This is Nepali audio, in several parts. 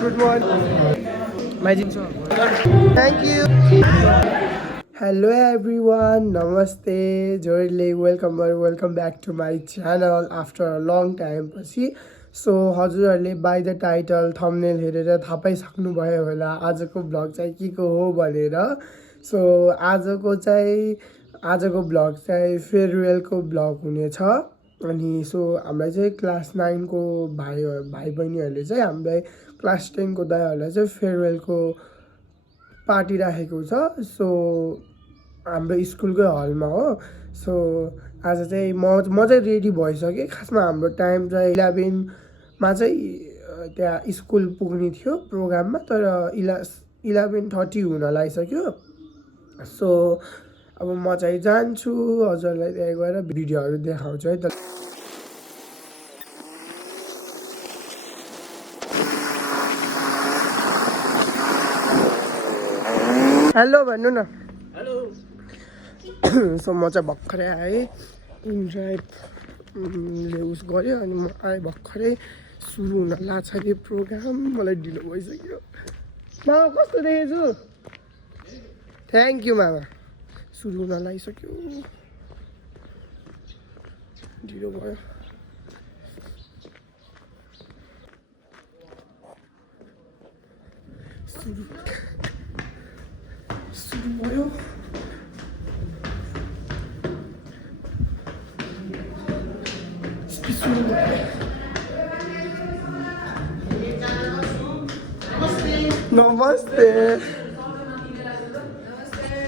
Good morning. Thank you. Hello everyone. Namaste. Joyly welcome back to my channel after a long time. So हजुरहरूले by the title thumbnail हेरेर थाहा पाइसक्नुभयो होला आजको ब्लग चाहिँ के को हो भनेर. सो आजको ब्लग चाहिँ फेयरवेलको ब्लग हुनेछ. अनि सो हामीलाई चाहिँ क्लास 9 को भाइ बहिनीहरूले चाहिँ हामीलाई क्लास 10 को दाइहरूलाई चाहिँ फेयरवेलको पार्टी राखेको छ. सो हाम्रो स्कुलकै हलमा हो. सो आज चाहिँ म चाहिँ रेडी भइसकेँ. खासमा हाम्रो टाइम चाहिँ 11 मा चाहिँ त्यहाँ स्कुल पुग्ने थियो प्रोग्राममा, तर 11:30 हुन लागिसक्यो. सो अब म चाहिँ जान्छु, हजुरलाई त्यहाँ गएर भिडियोहरू देखाउँछु है त. हेलो भन्नु न. हेलो. सो म चाहिँ भर्खरै आएँ. ड्राइभले उस गऱ्यो अनि म आएँ भर्खरै. सुरु हुन लाग्छ कि प्रोग्राम. मलाई ढिलो भइसक्यो. मामा कस्तो देखेछु? थ्याङ्क यू मामा. सुरु हुन लागिसक्यो. ढिलो भयो. सुरु भयो. नमस्ते.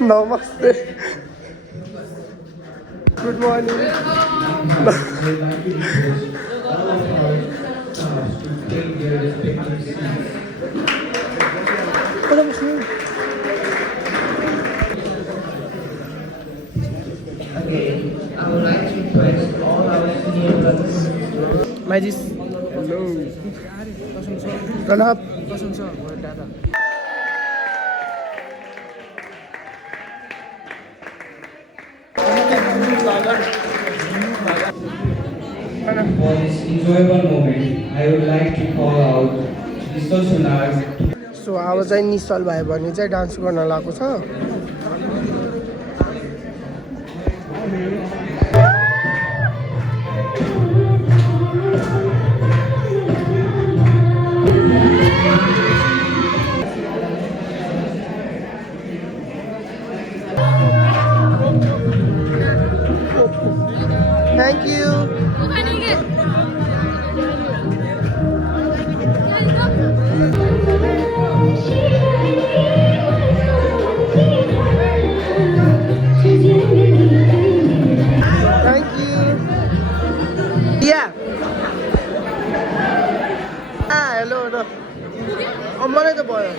नमस्ते. Good morning. I would like to request all our senior brothers. Magis. Hello. Pranab. For this enjoyable moment, I would like to call out the socialites. So अब चाहिँ निश्चल भाइ भने चाहिँ डान्स गर्न लागेको छ. Thank you. Thank you. Yeah. Hello. No. मलाई त भयो.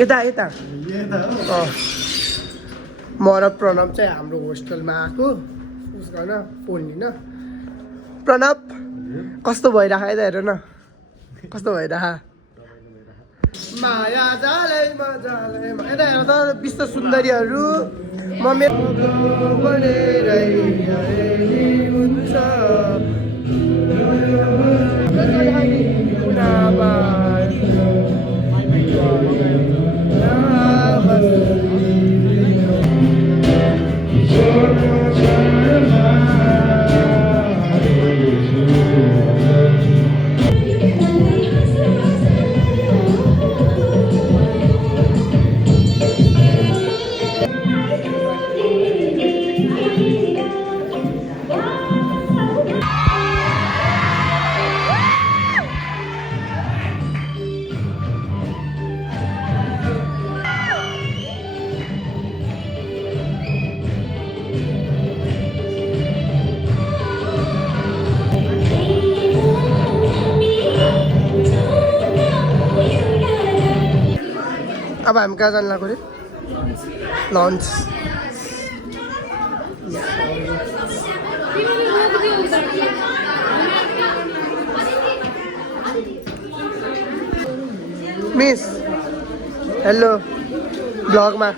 यता म र प्रणव चाहिँ हाम्रो होस्टेलमा आएको उस गर्न फोन लिन. प्रणव कस्तो भइरहेको है त हेर न. कस्तो भइरहेको. माया जालै मजाले यता हेर त विश्व सुन्दरीहरू. म मेरो हुन्छ अब हामी कहाँ जानु लाग्यो अरे? लन्च. मिस हेलो ब्लगमा.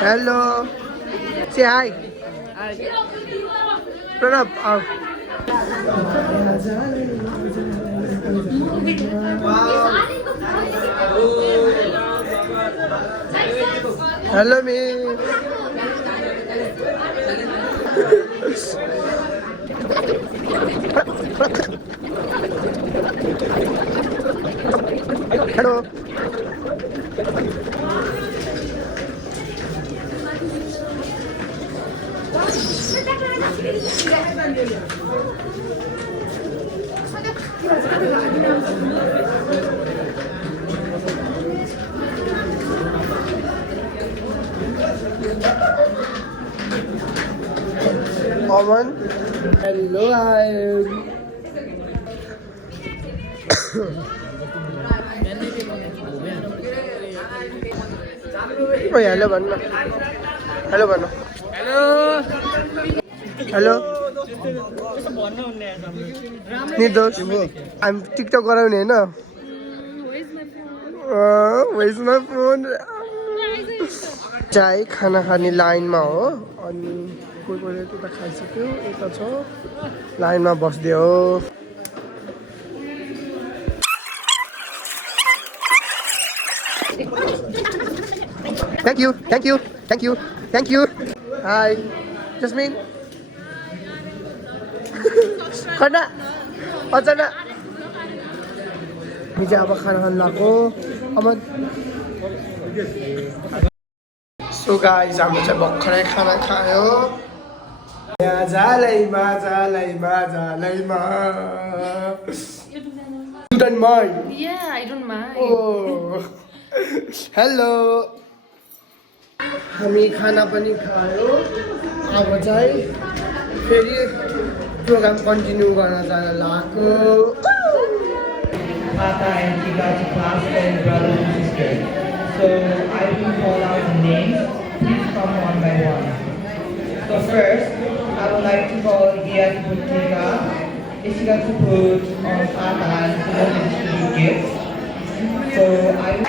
Hello. Say hi. Pranab, आओ. Hello, me. Hello. Aman. Hello, Oye, hello, Banna. Hello, Banna. Hello. Nirdosh. I'm TikTok गराउने हैन? Where's my phone? चाय खाना खाने लाइनमा हो अनि कोही कोहीले त्यता खाइसक्यो यता छ लाइनमा बस्दै हो Thank you, thank you, thank you, thank you. Hi, Jasmine. खाना अचानक हामी चाहिँ अब खाना खान लाग्यो अब सो गाइस हाम्रो चाहिँ भर्खरै खाना खायो जालैमा You don't mind? Yeah, I don't mind. Oh, hello. हामी खाना पनि खायो अब चाहिँ फेरि प्रोग्राम कन्टिन्यू गर्न जान लाग्यो Tata and Tika to class 10 brothers and sisters. So I will call out the names. Please come one by one. So first, I would like to call Dia to put Tika, Ishika to put on Tata and to distribute gifts. So I will...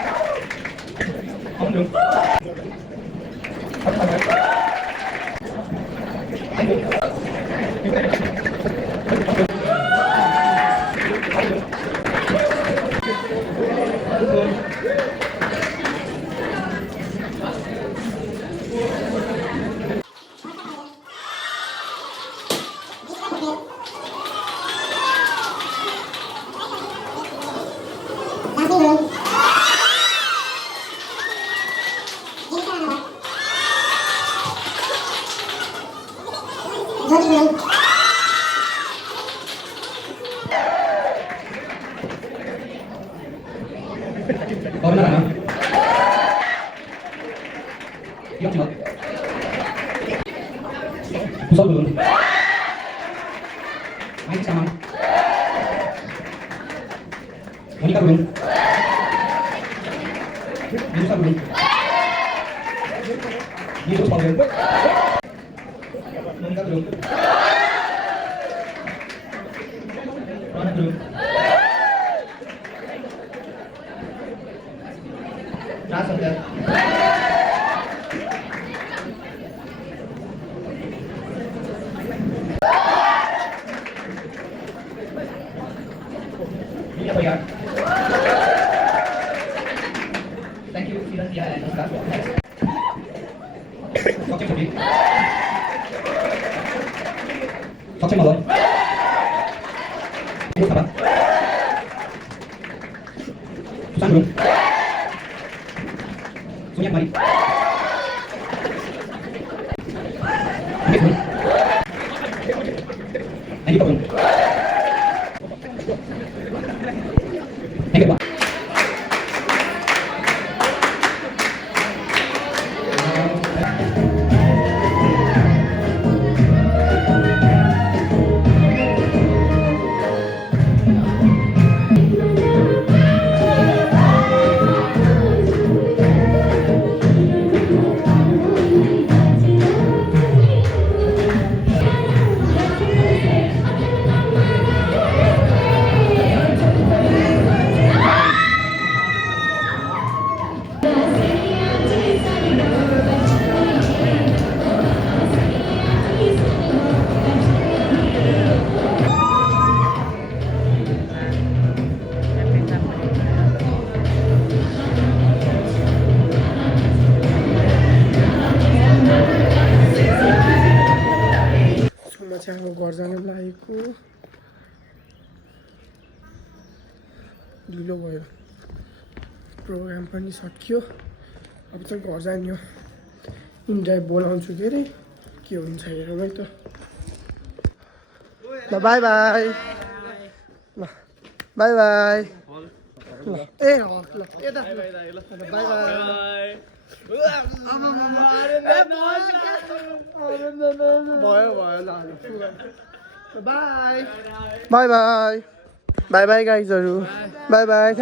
Monica belum. Yusa belum. Yusuf belum. Monica belum. Rana belum. Rasa sudah. Ini apa ya? Thank you, Fidan, Dia, and Oscar. Oke, Budi. Oke, Malon. Ibu apa? Susan belum. Sunyak mari. Oke, belum. Ini belum. Thank you, Pak. चाहिँ अब घर जान लागेको ढिलो भयो प्रोग्राम पनि सकियो अब चाहिँ घर जाने हो इन्ड्राइभ बोलाउँछु के अरे के हुन्छ हेरौँ है त ल बाई बाई ल बाई बाई ल ए ल यता bye bye bye bye bye bye bye गाइजहरू बाई बाई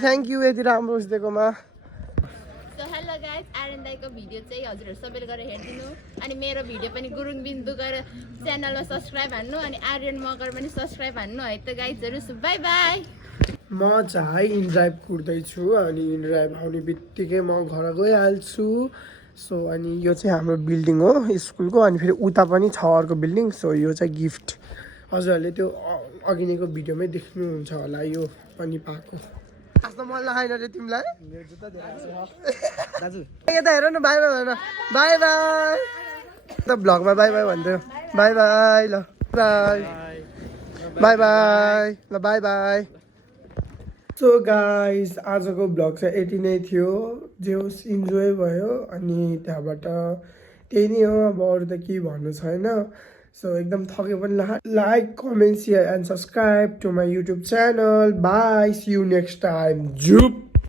थ्याङ्क यू यति राम्रो दिएकोमा सो हेलो गाइज आर्यन दाईको भिडियो चाहिँ हजुरहरू सबैले गरेर हेरिदिनु अनि मेरो भिडियो पनि गुरुङ बिन्दु गरेर च्यानलमा सब्सक्राइब हान्नु अनि आर्यन मगर पनि सब्सक्राइब हान्नु है त गाइजहरू सो बाई बाई म चाहिँ इनड्राइभ कुर्दैछु अनि इनड्राइभ आउने बित्तिकै म घर गइहाल्छु सो अनि यो चाहिँ हाम्रो बिल्डिङ हो स्कुलको अनि फेरि उता पनि छ अर्को बिल्डिङ सो यो चाहिँ गिफ्ट हजुरहरूले त्यो अघिनेको भिडियोमै देख्नुहुन्छ होला यो पनि पाएको आफ्नो मन लगाएन रे तिमीलाई दाजु यता हेर न बाई बाई भन बाई बाई त भ्लगमा बाई बाई भन्थ्यो बाई बाई ल बाई बाई बाई ल बाई बाई सो गाइज आजको भ्लग चाहिँ यति नै थियो जे होस् इन्जोय भयो अनि त्यहाँबाट त्यही नै हो अब अरू त केही भन्नु छैन सो एकदम थके पनि like comment share and subscribe to my YouTube channel bye see you next time जुप